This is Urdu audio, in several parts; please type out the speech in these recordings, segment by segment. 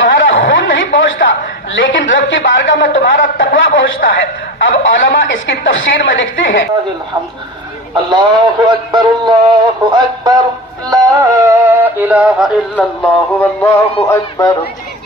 تمہارا خون نہیں پہنچتا، لیکن رب کی بارگاہ میں تمہارا تقوی پہنچتا ہے۔ اب علماء اس کی تفسیر میں لکھتے ہیں۔ اللہ اکبر اللہ اکبر، لا الہ الا اللہ، واللہ اکبر،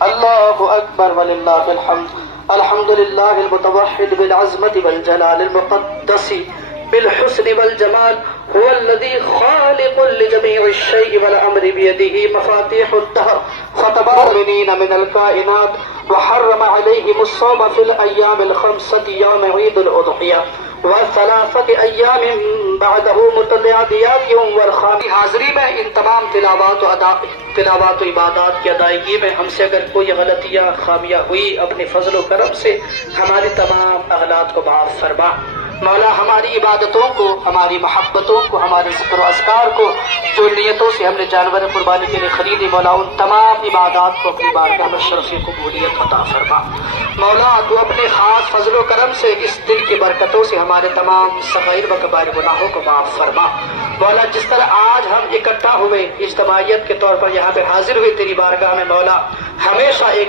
اللہ اکبر، وللہ بالحمد الحمد للہ المتوحد بالعظمت والجلال المقدس، بالحسن والجمال، هو الذي خالق لجميع الشيء والأمر بيده مفاتيح الدهر المؤمنين من الكائنات وحرم عليهم الصوم في الأيام الخمسة يوم عيد الأضحية وثلاثة أيام بعده متتاليات يوم والخامس حاضری میں ان تمام تلاوات و ادا تلاوات و عبادات کی ادائیگی میں ہم سے اگر کوئی غلطیاں خامیاں ہوئی اپنے فضل و کرم سے ہماری تمام اغلاط کو معاف فرما۔ مولا ہماری عبادتوں کو، ہماری محبتوں کو، ہمارے ذکر و اذکار کو، جو نیتوں سے ہم نے جانور قربانی کے لیے خریدی، مولا ان تمام عبادات کو اپنی بارگاہ میں شرفی قبولیت عطا فرما۔ مولا، تو اپنے خاص فضل و کرم سے اس دل کی برکتوں سے ہمارے تمام صغیر و کبار گناہوں کو معاف فرما۔ مولا، جس طرح آج ہم اکٹھا ہوئے اجتماعیت کے طور پر یہاں پہ حاضر ہوئے تیری بارگاہ میں، مولا، ہمیشہ ایک